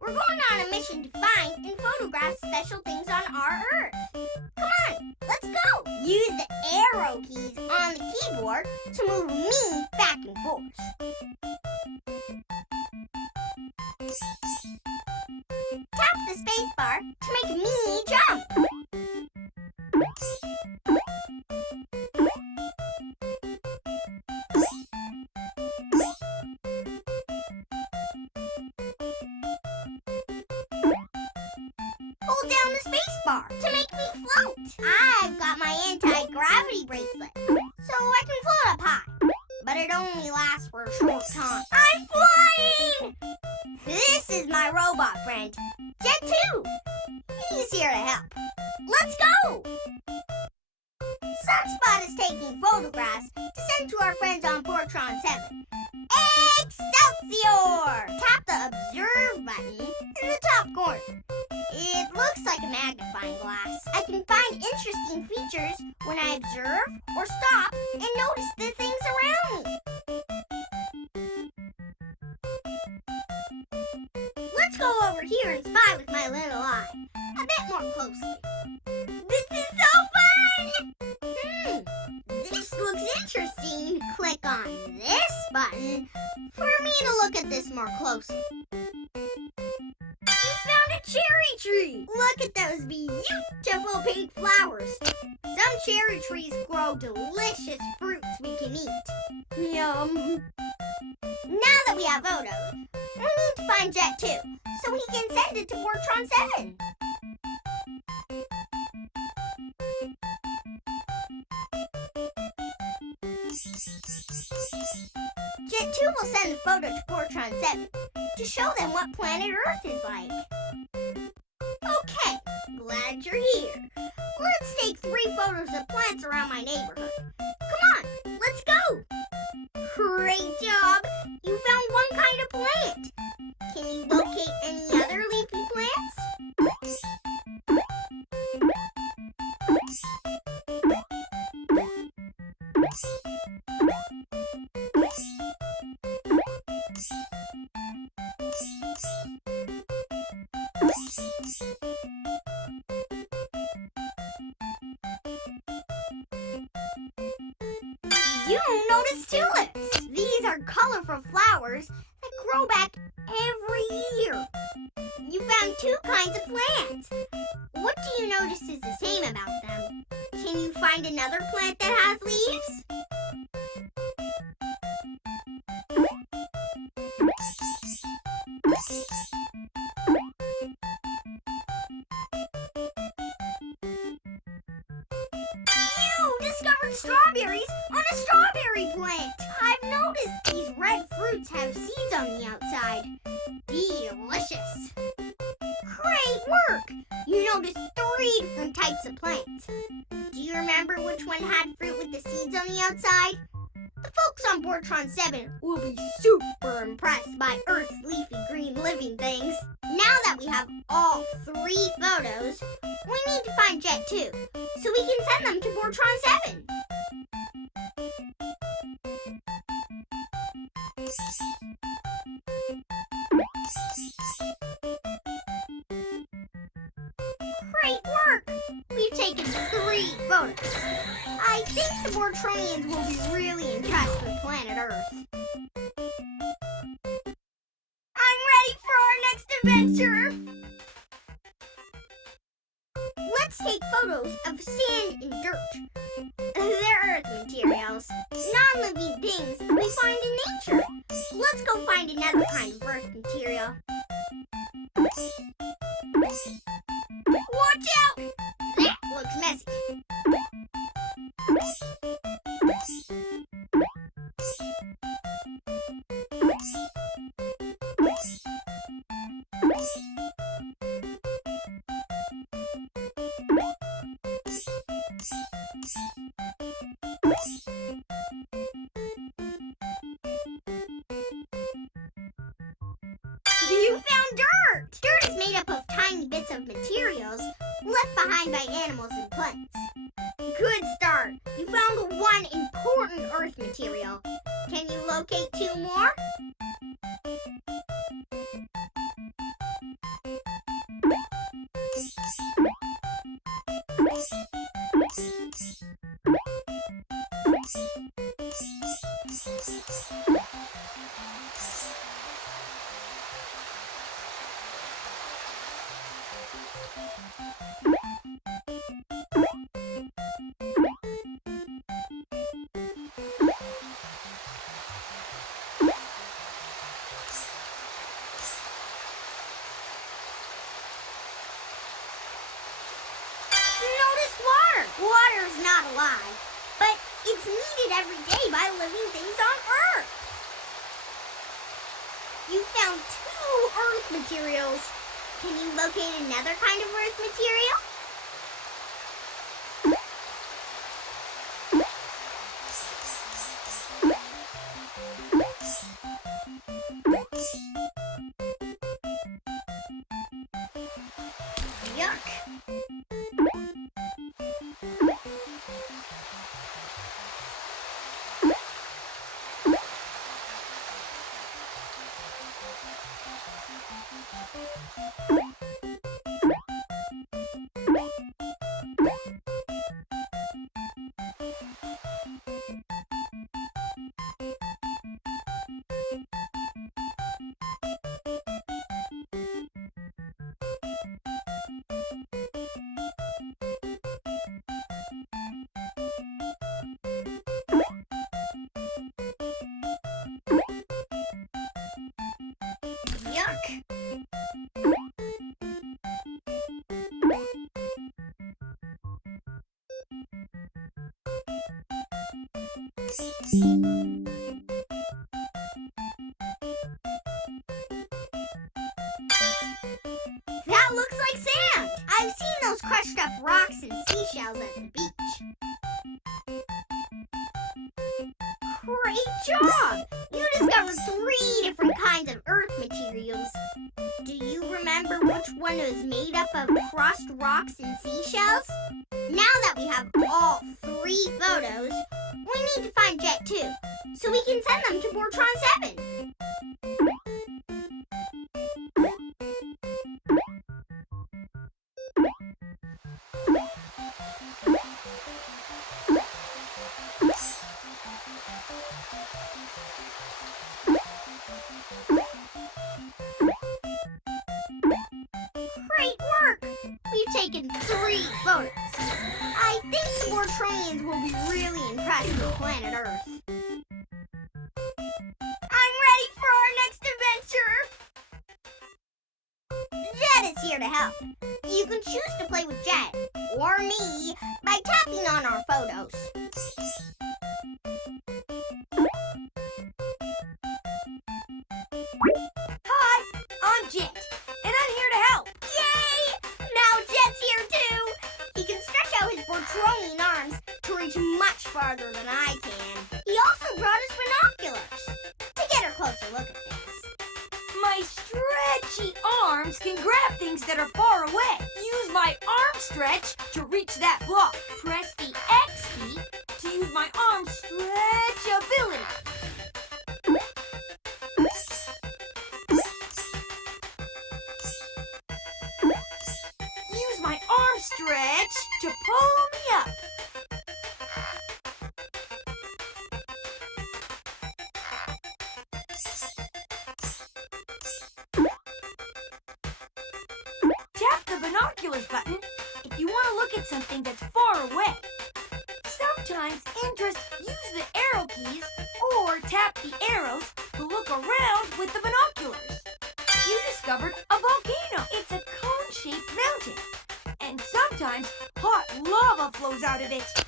We're going on a mission to find and photograph special things on our Earth. Come on, let's go! Use the arrow keys on the keyboard to move me back and forth. Tap the space bar to make me jump. Hold down the space bar to make me float. I've got my anti-gravity bracelet, so I can float up high. But it only lasts for a short time. I'm flying! This is my robot friend, Jet 2. He's here to help. Let's go! Sunspot is taking photographs to send to our friends on Portron 7. Excelsior! Tap the Observe button in the top corner. It looks like a magnifying glass. I can find interesting features when I observe or stop and notice the things around me. Let's go over here and spy with my little eye a bit more closely. This is so fun! This looks interesting. Click on this button for me to look at this more closely. You found a cherry tree! Look at those beautiful pink flowers. Some cherry trees grow delicious fruits we can eat. Yum! Now that we have photos, we need to find Jet 2 so he can send it to Portron 7. Jet 2 will send the photo to Portron 7 to show them what planet Earth is like. Okay, glad you're here. Let's take 3 photos of plants around my neighborhood. Come on, let's go! Great job! You found one kind of plant. Can you locate any other leafy plants? You notice tulips. These are colorful flowers that grow back every year. You found 2 kinds of plants. What do you notice is the same about them? Can you find another plant that has leaves? You discovered strawberries on a strawberry plant. I've noticed these red fruits have seeds on the outside. Delicious. Great work! You noticed 3 different types of plants. Do you remember which one had fruit with the seeds on the outside? The folks on Portron 7 will be super impressed by Earth's leafy green living things. Now that we have all 3 photos, we need to find Jet 2 so we can send them to Portron 7. Great work! We've taken 3 photos. I think the Portronians will be really impressed with planet Earth. I'm ready for our next adventure! Let's take photos of sand and dirt. They're Earth materials, non-living things we find in nature. Let's go find another kind of Earth material. Watch out! That looks messy. You found dirt! Dirt is made up of tiny bits of materials left behind by animals and plants. Good start! You found 1 important Earth material. Can you locate 2 more? every day by living things on Earth. You found 2 Earth materials. Can you locate another kind of Earth material? Yuck. Yuck. That looks like sand. I've seen those crushed up rocks and seashells at the beach. Great job! You discovered 3 different kinds of Earth materials. Do you remember which one was made up of crushed rocks and seashells? Now that we have all 3 photos, we need to find Jet 2, so we can send them to Bortron 7. Great work! We've taken 3 photos. I think the Bortronians will be really impressed with planet Earth. I'm ready for our next adventure! Jet is here to help. You can choose to play with Jet, or me, by tapping on our photos. Hi, I'm Jet, and I'm here to help. Yay! Now Jet's here too! He can stretch out his Bortronian arms to reach much farther than I can. He also brought his binoculars to get a closer look at things. My stretchy arms can grab things that are far away. Use my arm stretch to reach that block. Press the X key to use my arm stretchability. Use my arm stretch to pull me up. Tap the binoculars button if you want to look at something that's far away. Sometimes interests use the arrow keys or tap the arrows to look around with the binoculars. You discovered a volcano. It's a cone-shaped mountain. And sometimes hot lava flows out of it.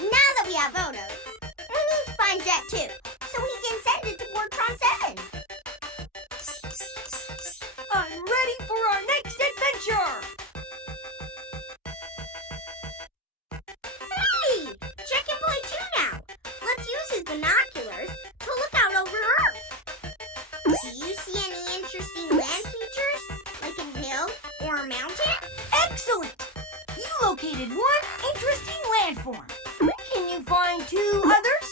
Now that we have photos, we need to find Jet 2 so we can send it to Bortron 7. I'm ready for our next adventure! Hey! Jet can play too now. Let's use his binoculars to look out over Earth. Do you see any interesting land features, like a hill or a mountain? Excellent! You located one interesting landform. Can you find 2 others?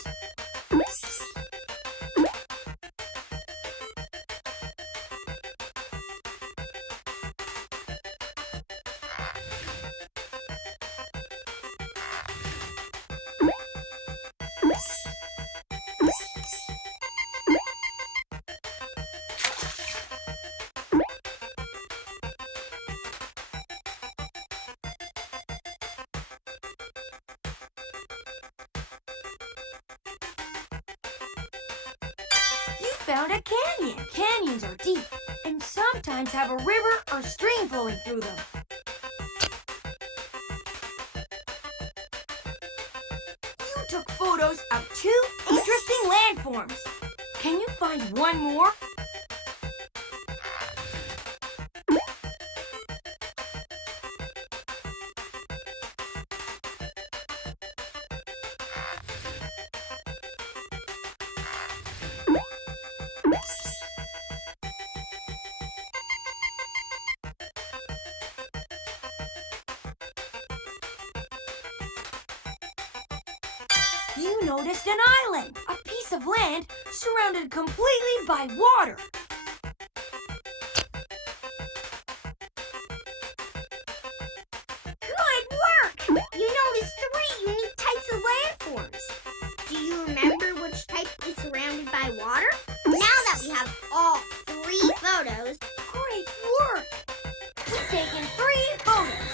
Found a canyon. Canyons are deep and sometimes have a river or stream flowing through them. You photos of 2 interesting landforms. Can you find one more? You noticed an island, a piece of land surrounded completely by water. Good work! You noticed 3 unique types of landforms. Do you remember which type is surrounded by water? Now that we have all 3 photos, Great work! We've taken 3 photos.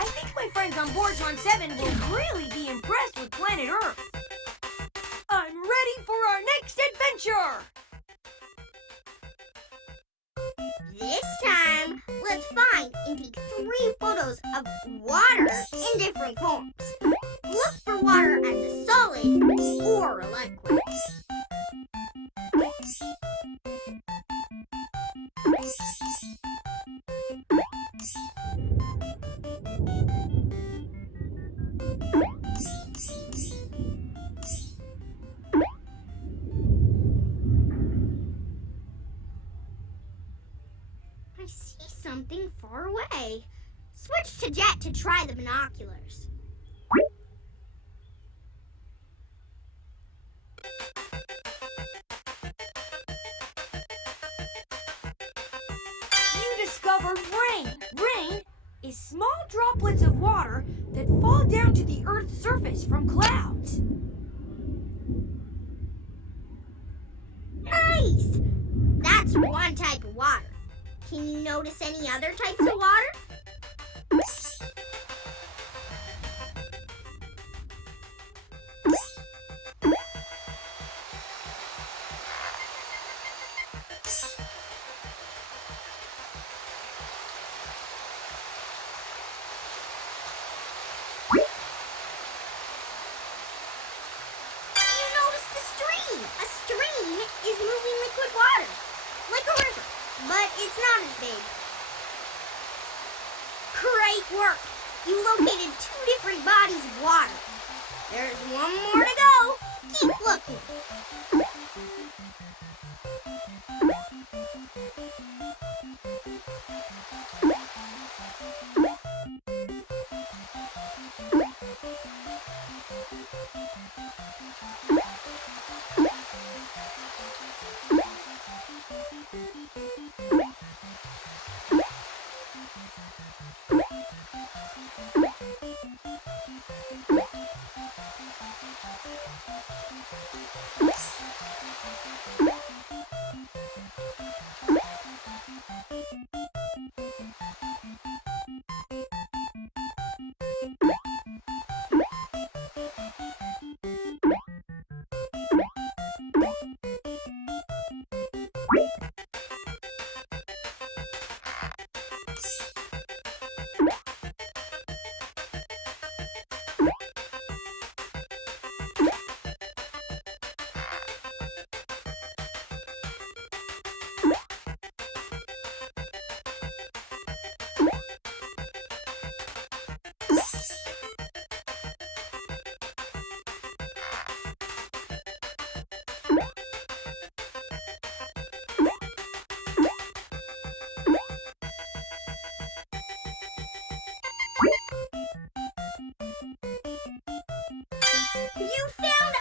I think my friends on Boardtron 7 will really be impressed with planet Earth. I'm ready for our next adventure! this time, let's find and take 3 photos of water in different forms. Look for water as a solid or a liquid. I see something far away. Switch to Jet to try the binoculars. You discovered rain. Rain is small droplets of water that fall down to the Earth's surface from clouds. Nice! That's one type of water. Can you notice any other types of water? You noticed a stream. A stream is moving liquid water, like a river, but it's not as big. Great work! You located 2 different bodies of water. There's one more to go. Keep looking. You found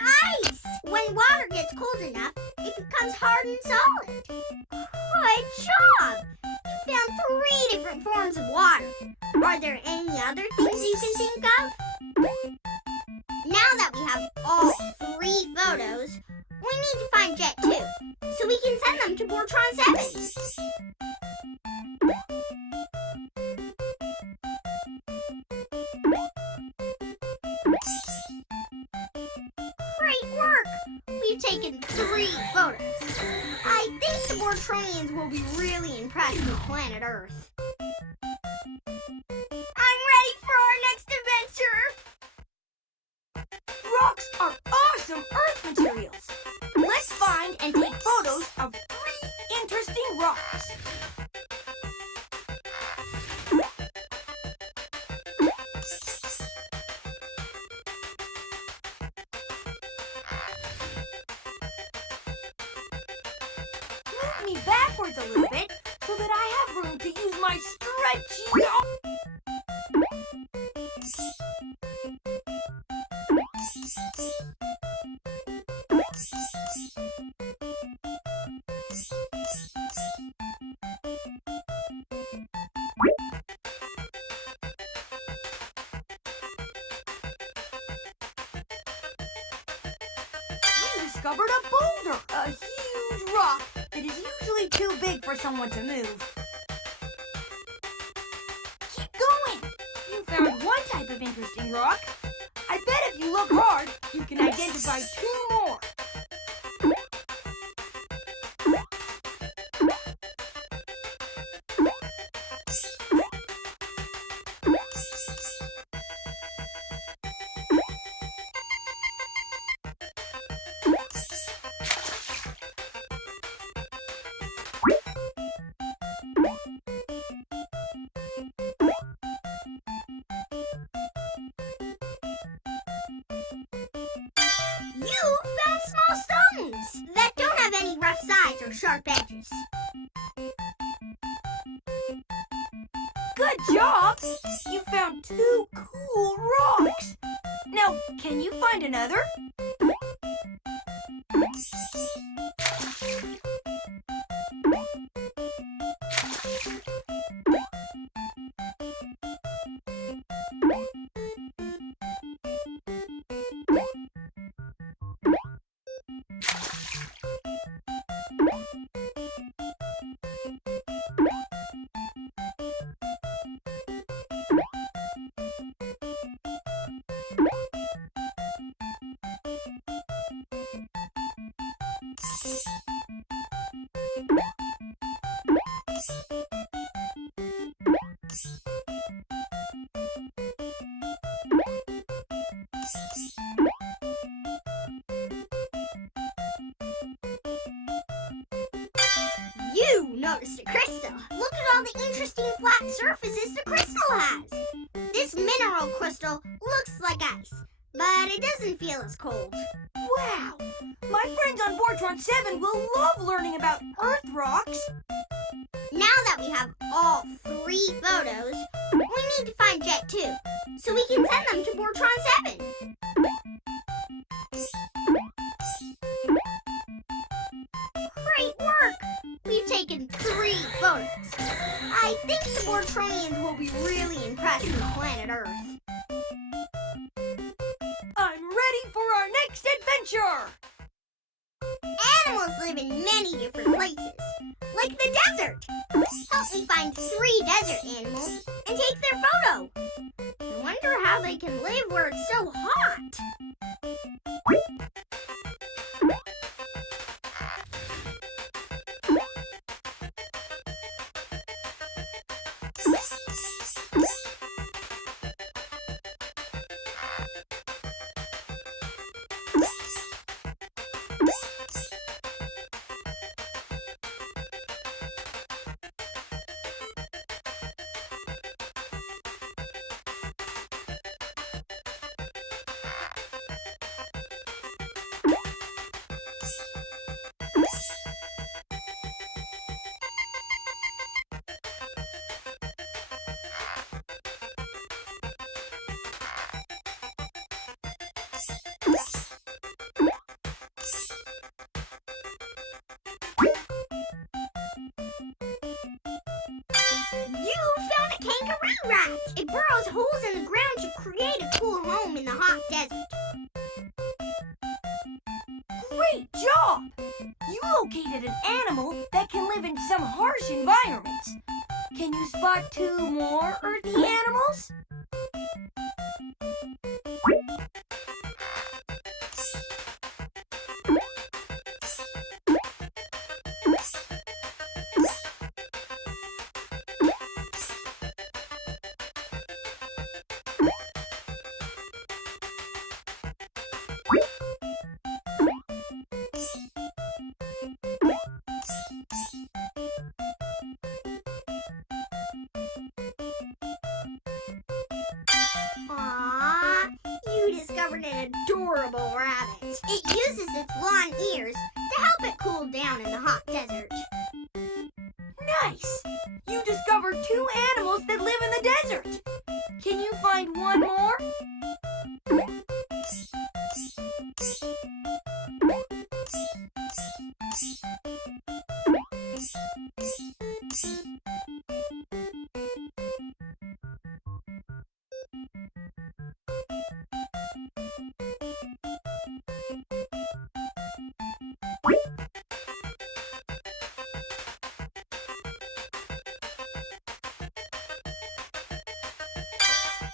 ice! When water gets cold enough, it becomes hard and solid. Good job! You found 3 different forms of water. Are there any other things you can think of? Now that we have all 3 photos, we need to find Jet 2, so we can send them to Boardtron 7. Great work! We've taken 3 photos. I think the Boardtronians will be really impressed with planet Earth. I'm ready for our next adventure! Rocks are some Earth materials. Let's find and take photos of 3 interesting rocks. Move me backwards a little bit so that I have room to use my stretchy arm. We discovered a boulder, a huge rock that is usually too big for someone to move. Keep going! You found one type of interesting rock. I bet if you look hard, you can identify 2 more. You found small stones that don't have any rough sides or sharp edges. Good job! You found 2 cool rocks. Now, can you find another? You noticed a crystal. Look at all the interesting flat surfaces the crystal has. This mineral crystal looks like ice, but it doesn't feel as cold. Wow! My friends on Bortron 7 will love learning about Earth rocks. Now that we have all 3 photos, we need to find Jet 2, so we can send them to Bortron 7. Great work! We've taken 3 photos. I think the Bortronians will be really impressed with planet Earth. I'm ready for our next adventure! Animals live in many different places, like the desert. Help me find 3 desert animals and take their photo. I wonder how they can live where it's so hot. kangaroo rat. It burrows holes in the ground to create a cool home in the hot desert. Great job! You located an animal that can live in some harsh environments. Can you spot 2 more earthy animals? It uses its long ears to help it cool down in the hot desert. Nice! You discovered 2 animals that live in the desert. Can you find one more?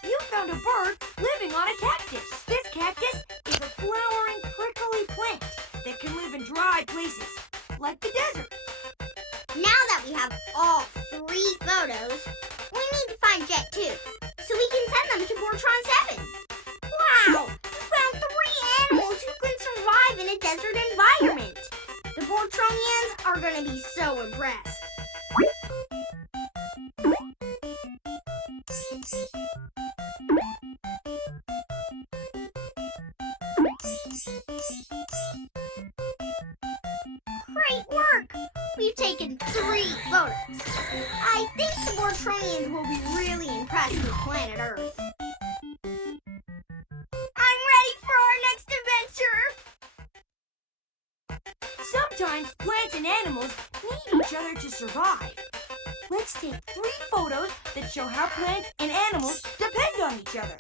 You found a bird living on a cactus. This cactus is a flowering, prickly plant that can live in dry places, like the desert. Now that we have all 3 photos, we need to find Jet 2, so we can send them to Bortron 7. Wow! You found 3 animals who can survive in a desert environment. The Bortronians are going to be so impressed. Great work! We've taken 3 photos. I think the Bortronians will be really impressed with planet Earth. I'm ready for our next adventure! Sometimes plants and animals need each other to survive. Let's take 3 photos that show how plants and animals depend on each other.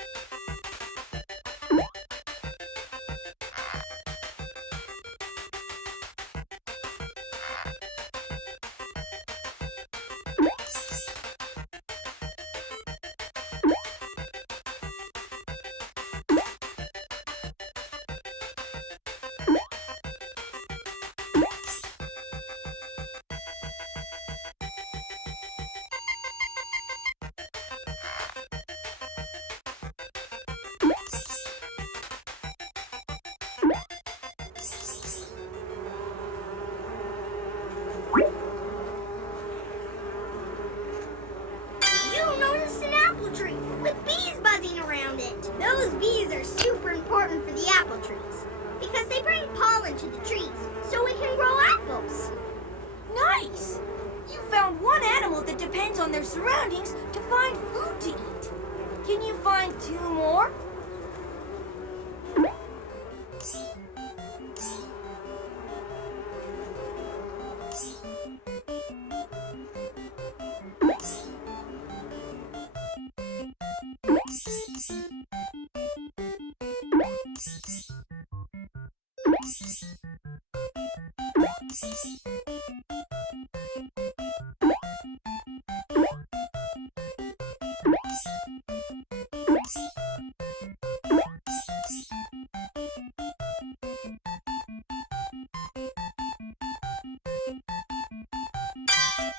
You noticed an apple tree with bees buzzing around it. Those bees are super important for the apple trees because they bring pollen to the trees so we can grow apples. Nice! You found one animal that depends on their surroundings to find food to eat. Can you find 2 more?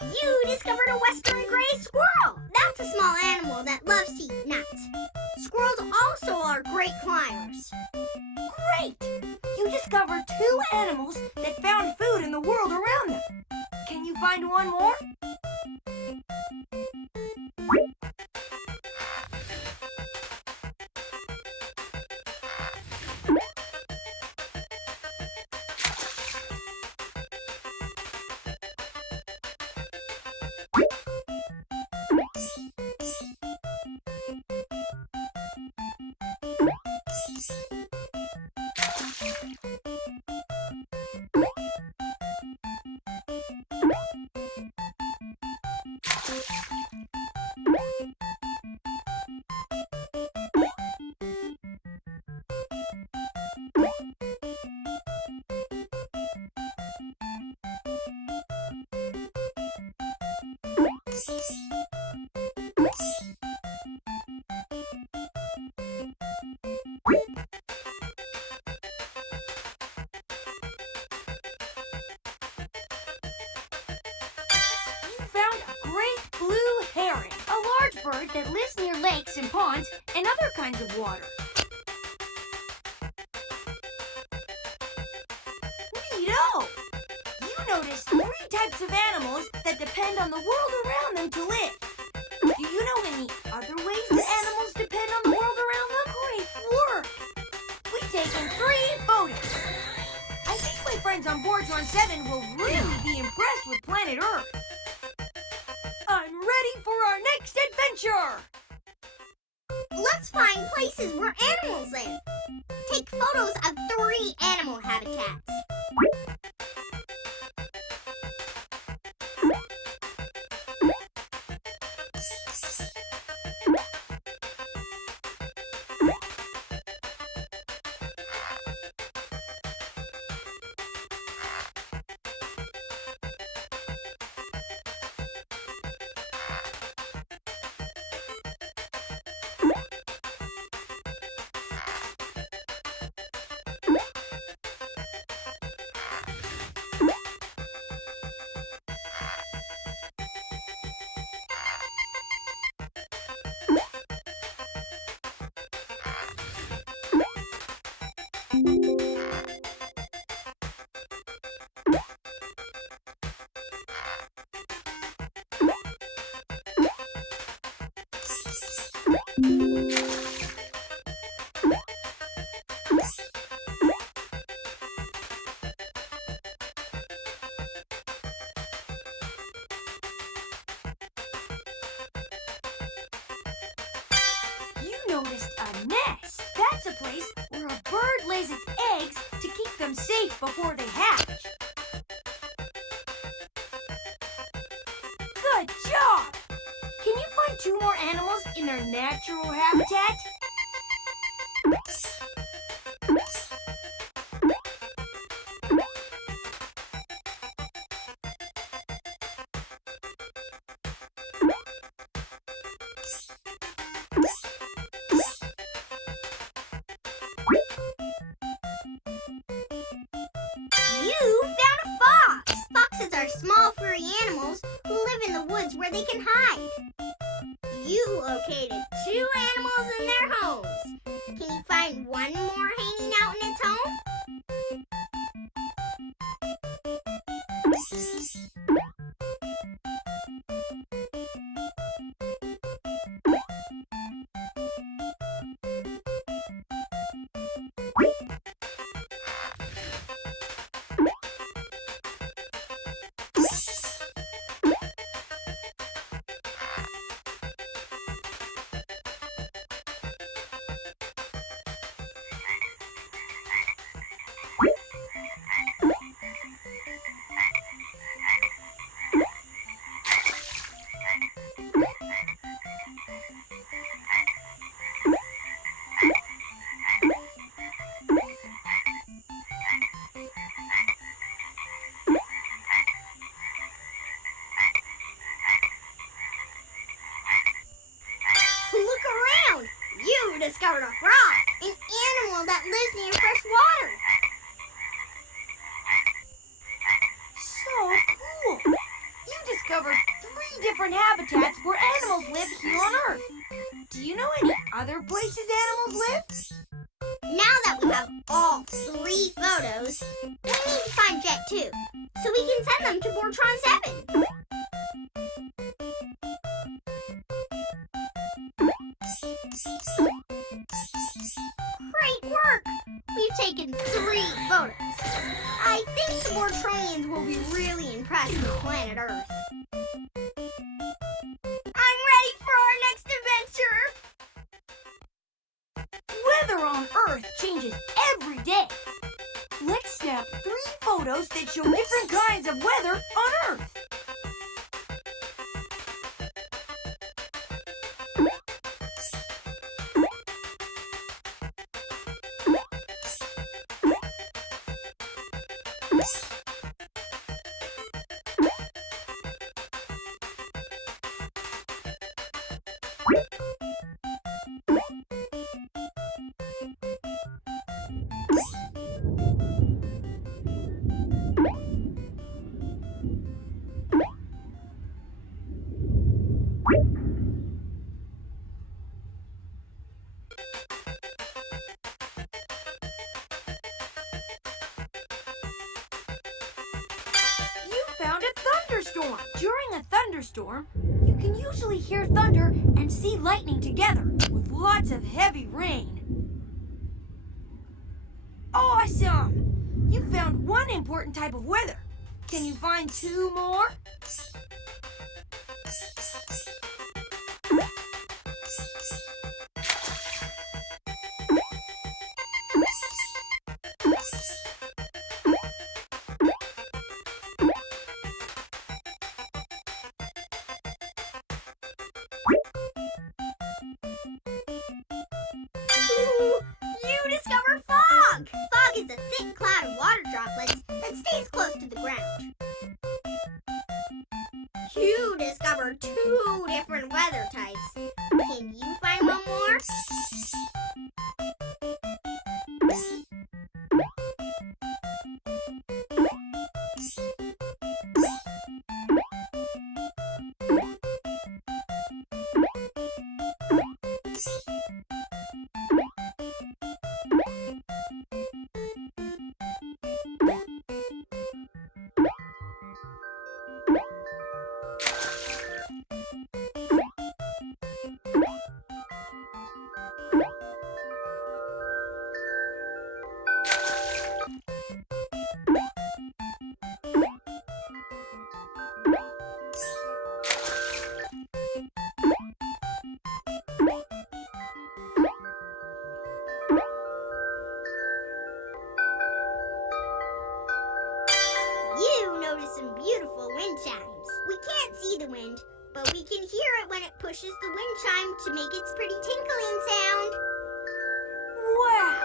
You discovered a western gray squirrel. That's a small animal that loves to eat nuts. Squirrels also are great climbers. Great! You discovered 2 animals that found food in the world around them. Can you find one more? bird that lives near lakes and ponds and other kinds of water. Neato! You noticed 3 types of animals that depend on the world around them to live. Do you know any other ways that animals depend on the world around them? Great work! We've taken 3 photos. Voltron 7 will really be impressed with planet Earth. I'm ready for our next adventure! Let's find places where animals live. Take photos of 3 animal habitats. Noticed a nest. That's a place where a bird lays its eggs to keep them safe before they hatch. Good job! Can you find 2 more animals in their natural habitat? You found a fox! Foxes are small furry animals who live in the woods where they can hide. You located 2 animals in their homes. Can you find 1 more hanging out in its home? Look around! You discovered a frog, an animal that lives near fresh water. So cool! You discovered 3 different habitats where animals live here on Earth. Do you know any other places animals live? Now that we have all 3 photos, we need to find Jet 2, so we can send them to Voltron 7. Great work! We've taken 3 photos. I think the Voltronians will be really impressed with planet Earth. I'm ready for our next adventure! Weather on Earth changes every day. Let's snap 3 photos that show different kinds of weather on Earth. Found a thunderstorm. During a thunderstorm, you can usually hear thunder and see lightning together with lots of heavy rain. Awesome! You found one important type of weather. Can you find two more? Ooh, you discovered fog! Fog is a thick cloud of water droplets that stays close to the ground. You discovered two different weather types. Can you find one more? You noticed some beautiful wind chimes. We can't see the wind, but we can hear it when it pushes the wind chime to make its pretty tinkling sound. Wow!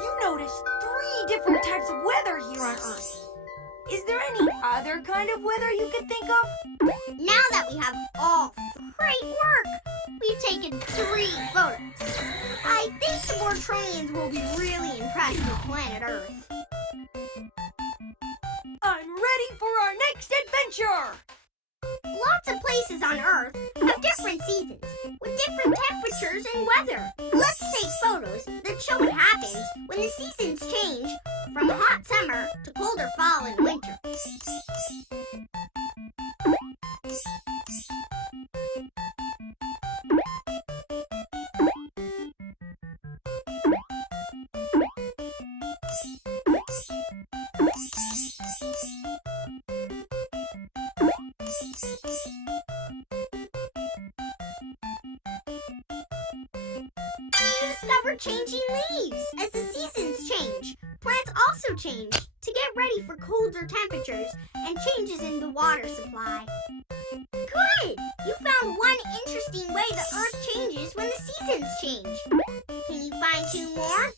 You noticed 3 different types of weather here on Earth. Is there any other kind of weather you could think of? Now that we have all great work, we've taken 3 photos. I think the Bortronians will be really impressed with planet Earth. I'm ready for our next adventure! Lots of places on Earth have different seasons with different temperatures and weather. Let's take photos that show what happens when the seasons change from hot summer to colder fall and winter. You discovered changing leaves. As the seasons change, plants also change to get ready for colder temperatures and changes in the water supply. Good! You found one interesting way the Earth changes when the seasons change. Can you find 2 more?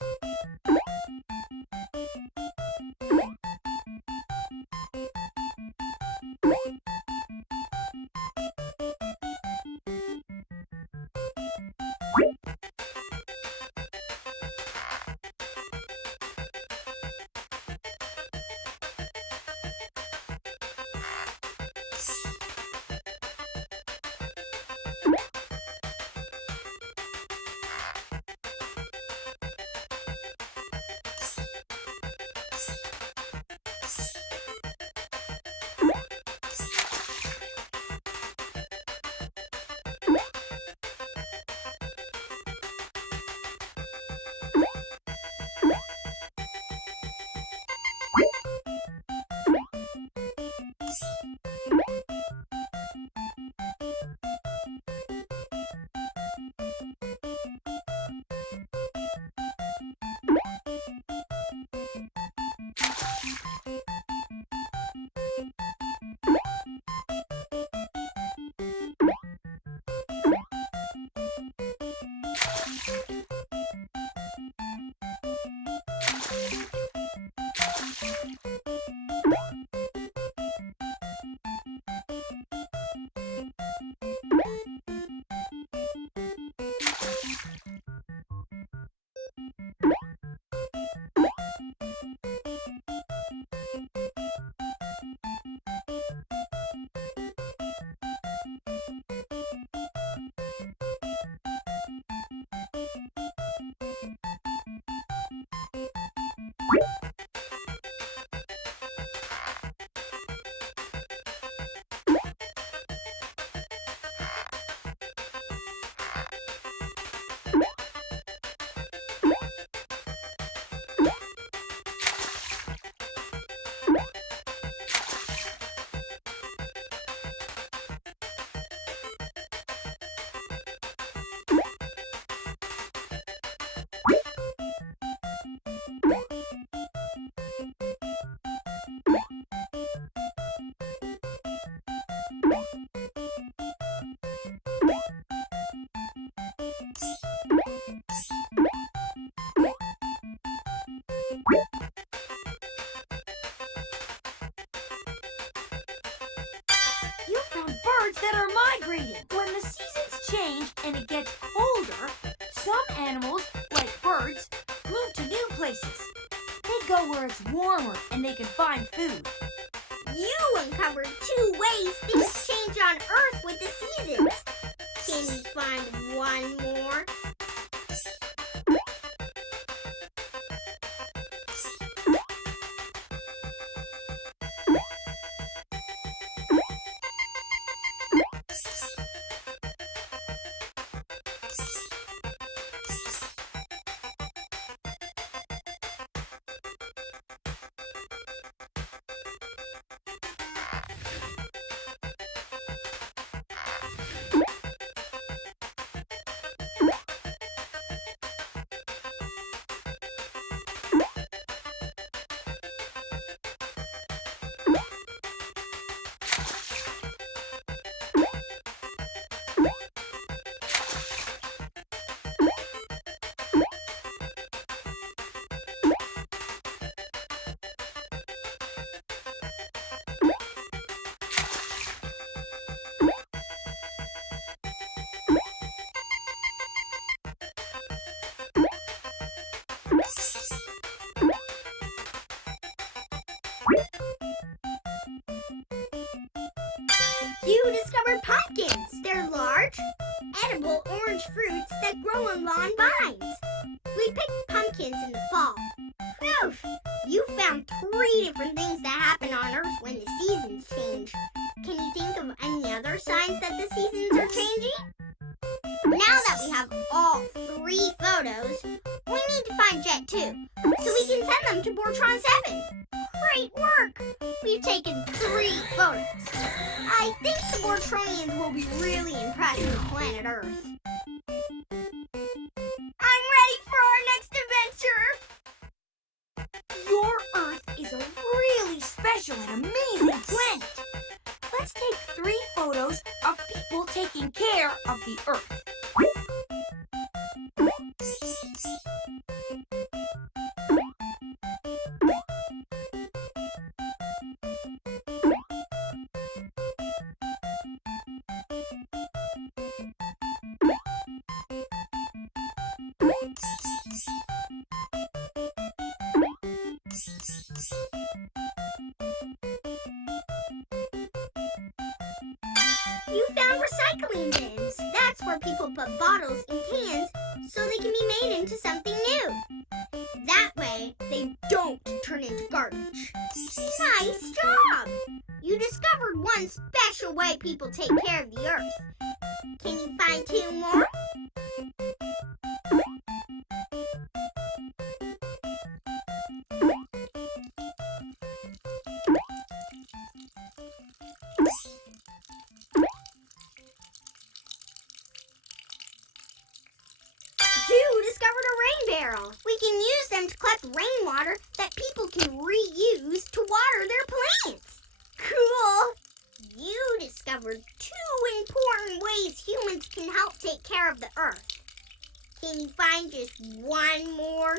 migrating. When the seasons change and it gets colder, some animals, like birds, move to new places. They go where it's warmer and they can find food. You uncovered 2 ways things change on Earth with the seasons. Can you find one more? You discovered pumpkins. They're large, edible orange fruits that grow on lawn vines. We picked pumpkins in the fall. Phew! You found 3 different things that happen on Earth when the seasons change. Can you think of any other signs that the seasons are changing? Now that we have all 3 photos, we need to find Jet 2 so we can send them to Bortron 7. Great work! We've taken 3 photos. I think the Bortronians will be really impressed with planet Earth. I'm ready for our next adventure! Your Earth is a really special and amazing planet. Let's take 3 photos of people taking care of the Earth. You found recycling bins. That's where people put bottles and cans so they can be made into something new. That way, they don't turn into garbage. Nice job! You discovered one special way people take care of the Earth. Can you find 2 more? You discovered a rain barrel. We can use them to collect rainwater that people can reuse to water their plants. Cool! You discovered 2 important ways humans can help take care of the Earth. Can you find just one more?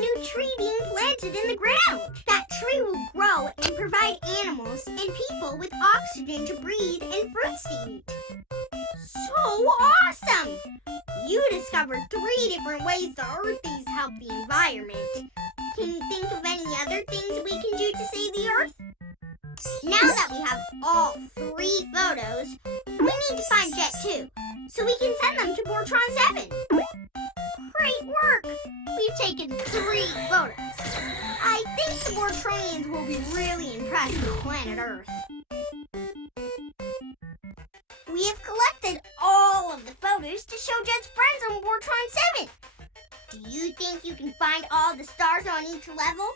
new tree being planted in the ground. That tree will grow and provide animals and people with oxygen to breathe and fruits to eat. So awesome! You discovered 3 different ways the Earthies help the environment. Can you think of any other things we can do to save the Earth? Now that we have all 3 photos, we need to find Jet 2, so we can send them to Bortron 7. Great work! We've taken 3 photos. I think the Bortronians will be really impressed with planet Earth. We have collected all of the photos to show Jet's friends on Bortron 7. Do you think you can find all the stars on each level?